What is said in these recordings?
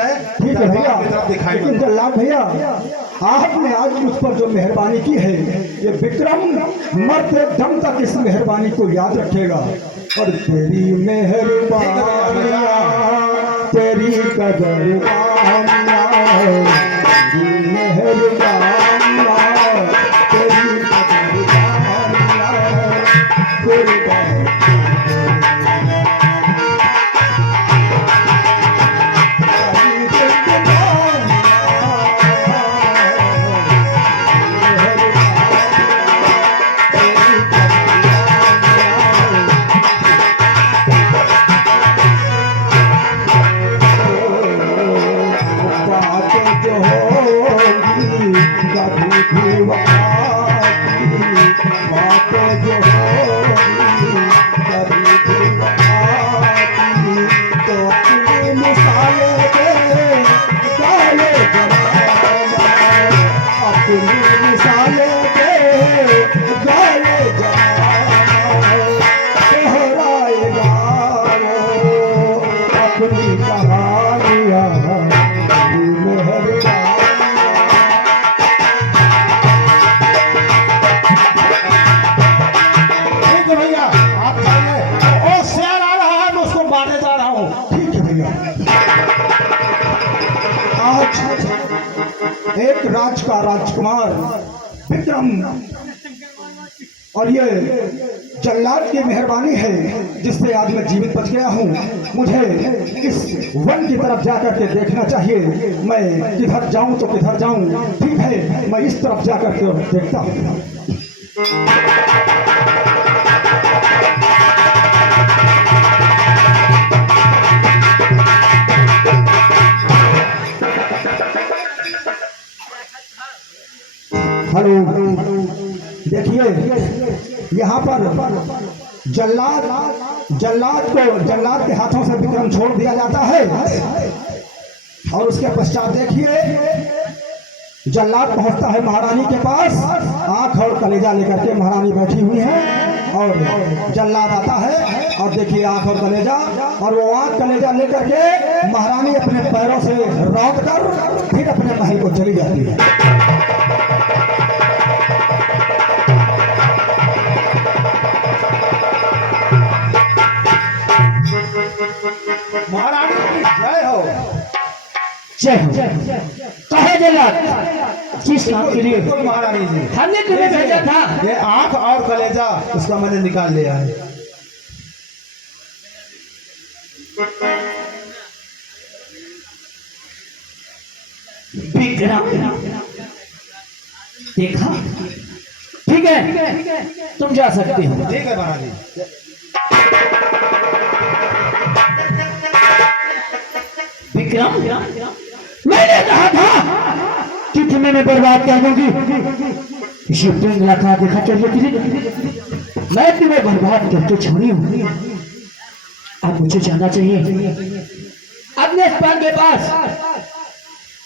जाए, ठीक है भैया। दिखाई लेकिन जल्लाद भैया, आपने आज मुझ पर जो मेहरबानी की है, ये विक्रम मरते दम तक इस मेहरबानी को याद रखेगा। और तेरी मेहरबानियाँ, तेरी कदरदानियाँ, तेरी मेहरबानियाँ, तेरी कदरदानियाँ, तेरी एक राज का राजकुमार विक्रम और ये जल्लाद की मेहरबानी है जिससे आज मैं जीवित बच गया हूँ। मुझे इस वन की तरफ जाकर के देखना चाहिए, मैं किधर जाऊं तो किधर जाऊं। ठीक है, मैं इस तरफ जाकर के देखता हूँ। हेलो, देखिए यहाँ पर जल्लाद के हाथों से विक्रम छोड़ दिया जाता है और उसके पश्चात देखिए जल्लाद पहुंचता है महारानी के पास। आंख और कलेजा लेकर के महारानी बैठी हुई है और जल्लाद आता है और देखिए आंख और कलेजा, और वो आंख कलेजा लेकर के महारानी अपने पैरों से रौंद कर फिर अपने महल को चली जाती है। महारानी की जय हो। जय हो। कहे जल्लाद, किस काम के लिए? महारानी जी, हमने तुम्हें भेजा था। ये आंख और कलेजा उसका मैंने निकाल लिया है। विक्रम, देखा? ठीक है, तुम जा सकते हो। ठीक है महारानी। विक्रम, मैंने कहा था कि तुम्हें मैं बर्बाद कर दूंगी। इसे पिंगला खा देखा, चलिए मैं तुम्हें बर्बाद करके छोड़ी हूँ। अब मुझे जाना चाहिए अपने स्थान के पास।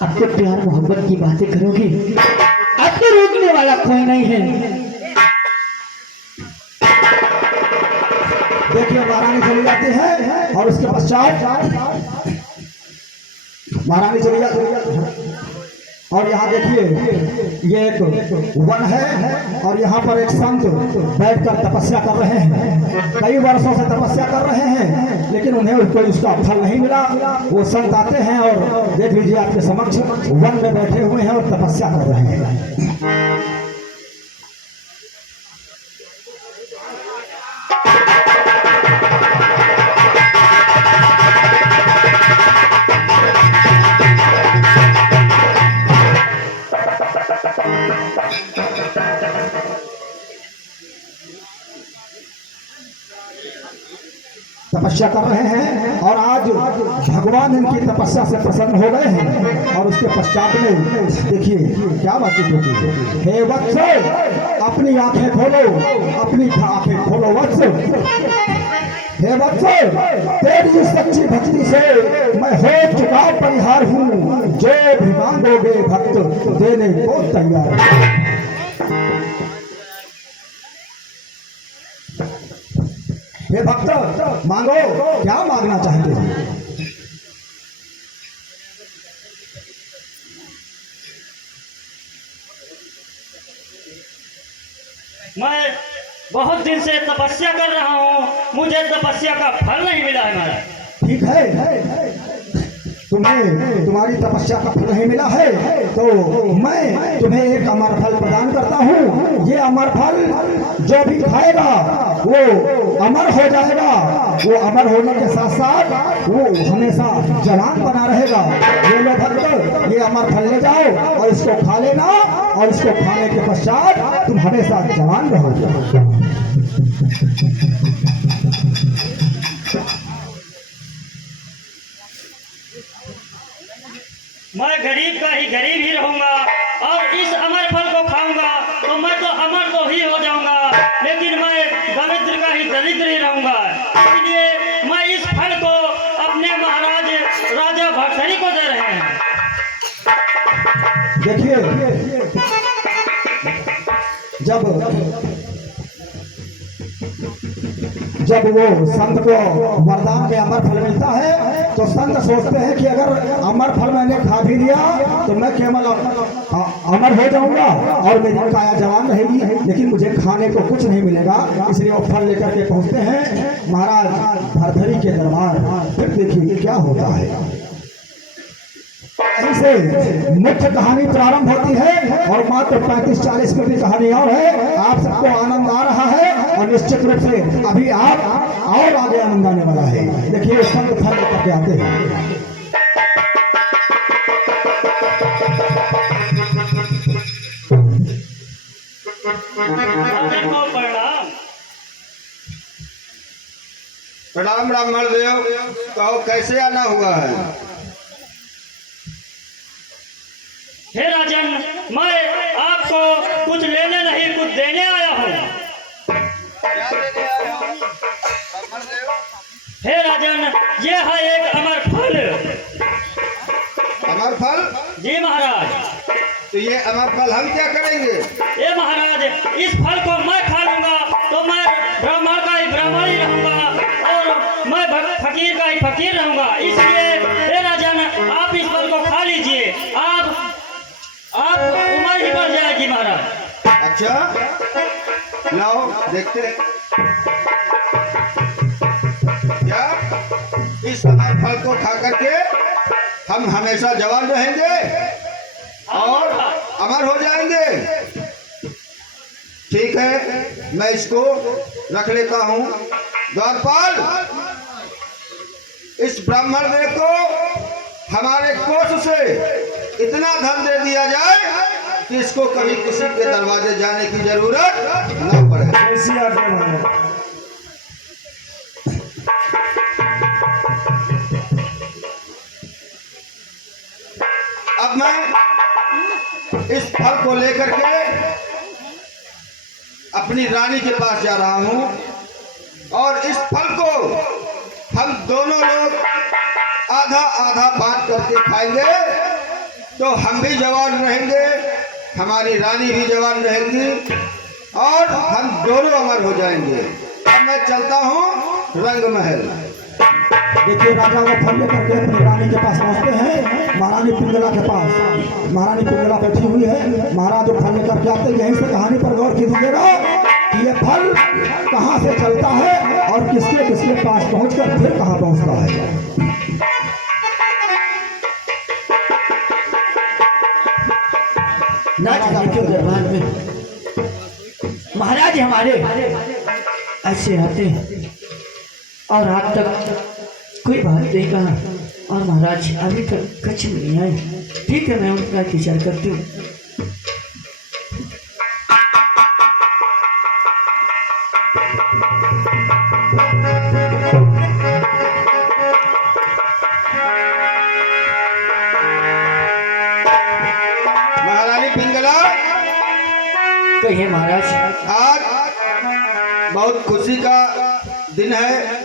अब तो प्यार मोहब्बत की बातें करोगी, अब तो रोकने वाला कोई नहीं है। देखिए महारानी चली जाती है और उसके पश्चात महारानी चली जाती है और यहाँ देखिए ये एक वन है और यहाँ पर एक संत बैठकर तपस्या कर रहे हैं। कई वर्षों से तपस्या कर रहे हैं लेकिन उन्हें कोई उसका फल नहीं मिला। वो संत आते हैं और देख लीजिए आपके समक्ष वन में बैठे हुए हैं और तपस्या कर रहे हैं। तपस्या कर रहे हैं और आज भगवान इनकी तपस्या से प्रसन्न हो गए हैं। और उसके पश्चात में देखिए क्या बातचीत होती है। हे वत्स, अपनी आंखें खोलो, अपनी आंखें खोलो वत्स। हे वत्स, तेरी सच्ची भक्ति से मैं हो चुका परिहार हूँ। जो भी मांगोगे भक्त देने को तैयार है। हे भक्त, मांगो, क्या मांगना चाहते हो? मैं बहुत दिन से तपस्या कर रहा हूँ, मुझे तपस्या का फल नहीं मिला है महाराज। ठीक है, तुम्हें तुम्हारी तपस्या का फल नहीं मिला है तो मैं तुम्हें एक अमर फल प्रदान करता हूँ। ये अमर फल जो भी खाएगा वो अमर हो जाएगा, वो अमर होने के साथ साथ वो हमेशा जवान बना रहेगा। ये लो भक्त, ये अमर फल ले जाओ और इसको खा लेना, और इसको खाने के पश्चात तुम हमेशा जवान रहोगे। मैं गरीब का ही गरीब ही रहूंगा और इस अमर फल को खाऊंगा तो मैं तो अमर तो ही हो जाऊंगा, लेकिन मैं दरिद्र का ही दरिद्र ही रहूंगा। इसलिए मैं इस फल को अपने महाराज राजा भर्तरी को दे रहे हैं। देखिए, जब वो संत को वरदान में अमर फल मिलता है तो संत सोचते हैं कि अगर अमर फल मैंने खा भी लिया तो मैं केवल अमर हो जाऊंगा और मेरी काया जवान रहेगी, लेकिन मुझे खाने को कुछ नहीं मिलेगा। इसलिए वो फल लेकर के पहुंचते हैं महाराज भरथरी के दरबार। फिर देखिए क्या होता है। से मुख्य कहानी प्रारंभ होती है और मात्र 35-40 मिनट की कहानी और है। आप सबको आनंद आ रहा है और निश्चित रूप से अभी आप और आगे आनंद आने वाला है। देखिए संत फल करके आते हैं। प्रणाम ब्राह्मण देव, कहो कैसे आना हुआ है? हे राजन, मैं आपको कुछ लेने नहीं कुछ देने आया हूँ। क्या देने आए हो ब्राह्मण देव? हे राजन, ये है एक अमर फल। अमर फल? जी महाराज। तो ये अमर फल हम क्या करेंगे? ये महाराज, इस फल को मैं खा लूंगा तो मैं ब्राह्मण का ही ब्राह्मण ही रहूंगा और मैं फकीर का ही फकीर रहूंगा। इसलिए हे राजन, आप इस फल को खा लीजिए, आप उम्र ही बढ़ जाएगी महाराज। अच्छा, लाओ देखते हैं। क्या इस अमर फल को खा करके हम हमेशा जवान रहेंगे और अमर हो जाएंगे? ठीक है, मैं इसको रख लेता हूँ। द्वारपाल, इस ब्राह्मण देव को हमारे कोष से इतना धन दे दिया जाए कि इसको कभी किसी के दरवाजे जाने की जरूरत न पड़े। अब मैं इस फल को लेकर के अपनी रानी के पास जा रहा हूं और इस फल को हम दोनों लोग आधा आधा बांट करके खाएंगे तो हम भी जवान रहेंगे, हमारी रानी भी जवान रहेंगी और हम दोनों अमर हो जाएंगे। अब मैं चलता हूँ रंग महल। देखिए राजा वो फल लेकर के अपनी रानी के पास पहुंचते हैं, महारानी पिंगला के पास। महारानी पिंगला बैठी हुई है, महाराज जो फल लेकर के आते हैं। यहीं से कहानी पर गौर कीजिएगा कि ये फल कहाँ से चलता है और किसके किसके पास पहुंचकर फिर कहाँ पहुंचता है। दरबार में महाराज हमारे ऐसे आते हैं और आज तक कोई बात नहीं कहा और महाराज अभी तक कच्छ में नहीं आए। ठीक है, मैं उनका इंतजार करती हूँ। महारानी पिंगला, कहिए महाराज। आज बहुत खुशी का दिन है।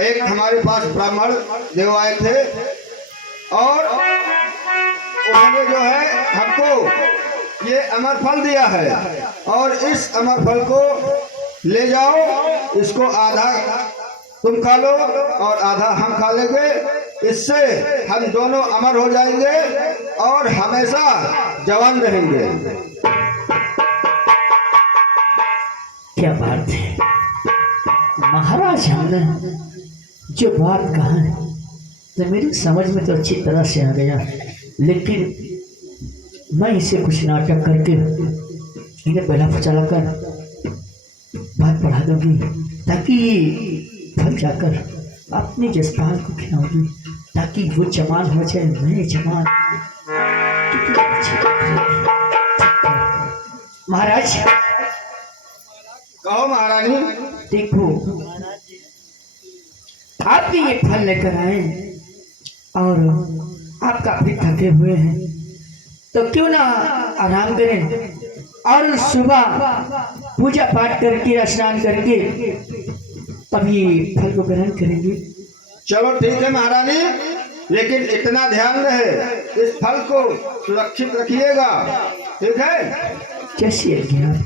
एक हमारे पास ब्राह्मण देव आए थे और उन्होंने जो है हमको ये अमर फल दिया है और इस अमर फल को ले जाओ, इसको आधा तुम खा लो और आधा हम खा लेंगे। इससे हम दोनों अमर हो जाएंगे और हमेशा जवान रहेंगे। क्या बात है महाराज, हमने जो बात कहा है तो मेरी समझ में तो अच्छी तरह से आ गया, लेकिन मैं इसे कुछ नाटक करके इन्हें पहला फचला कर बात बढ़ा दूंगी, ताकि फल जाकर अपने जसपाल को खिलाऊंगी, ताकि वो जवान हो जाए, मैं जवान। महाराज कहो महारानी। देखो, आप भी ये फल लेकर आए और आप काफी थके हुए हैं, तो क्यों ना आराम करें और सुबह पूजा पाठ करके स्नान करके तभी फल को ग्रहण करेंगे। चलो ठीक है महारानी, लेकिन इतना ध्यान रहे इस फल को सुरक्षित रखिएगा, ठीक है? कैसी है आप?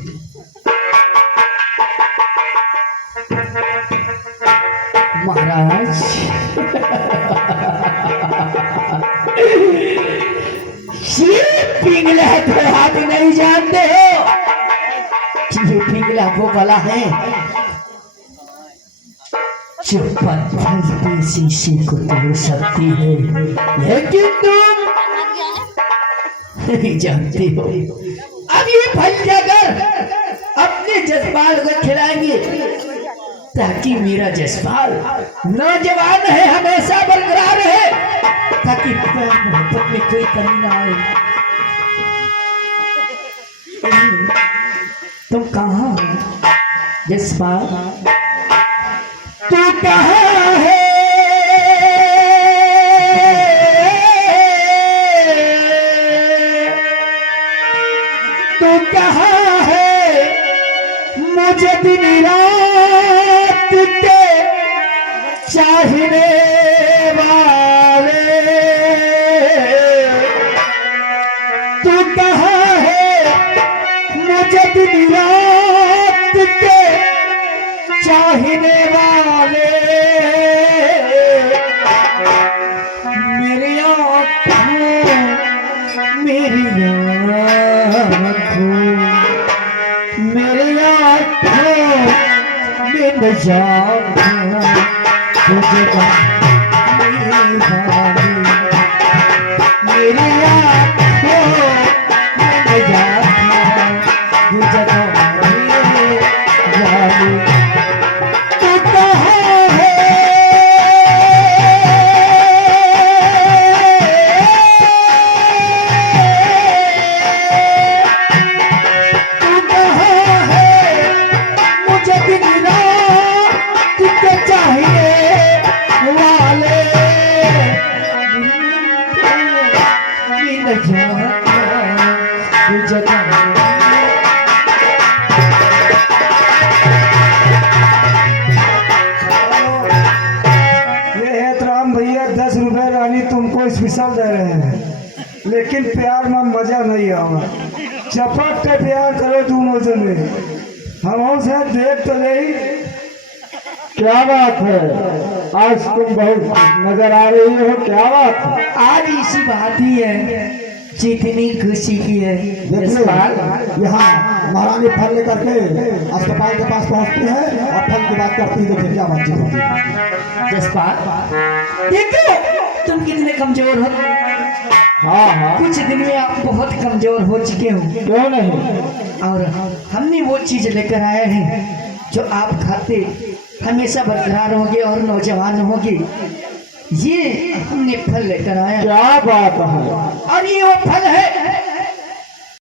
महाराज ये पिंगला तो आप नहीं जानते हो, ये पिंगला वो वाला है जो पत्थर के शीशे को तोड़ सकती है, लेकिन तुम नहीं जानते हो। अब ये फल जाकर अपने जसपाल को खिलाएंगे, ताकि मेरा जसपाल नौजवान है, हमेशा बरकरार रहे, ताकि प्यार मोहब्बत में कोई कमी ना आए। तुम कहाँ हो जसपाल? तू कहाँ है? तू कहाँ है? मुझे दिन रात के चाहने वाले, तू कहाँ है? मुझे दिन रात के चाहने वाले, मेरी आँखों, मेरी आँखों, मेरी आँखों में न जाना तुझे मेरी आँखों में न जाना तुझे तू कहाँ है? तू कहाँ है? मुझे दिन रात के चाहिए वाले, न जाना तुझे तुमको स्पेशल दे रहे हैं, लेकिन प्यार में मजा नहीं आवा। चपक के प्यार करो दोनों जने, हम से देख तो नहीं। क्या बात है, आज तुम बहुत नजर आ रही हो, क्या बात है? आज इसी बात ही है जितनी खुशी की है। यहाँ महारानी फल लेकर के अस्पताल के पास पहुँचती है और फल की बात करती है। देखिए क्या बातचीत होती है। जसपाल देखो तुम कितने कमजोर हो। हाँ, कुछ दिन में आप बहुत कमजोर हो चुके हो। क्यों नहीं? और हमने वो चीज लेकर आए हैं जो आप खाते हमेशा बरकरार होंगे और नौजवान होंगे। ये हमने फल लेकर आया। क्या बात है? और ये वो फल है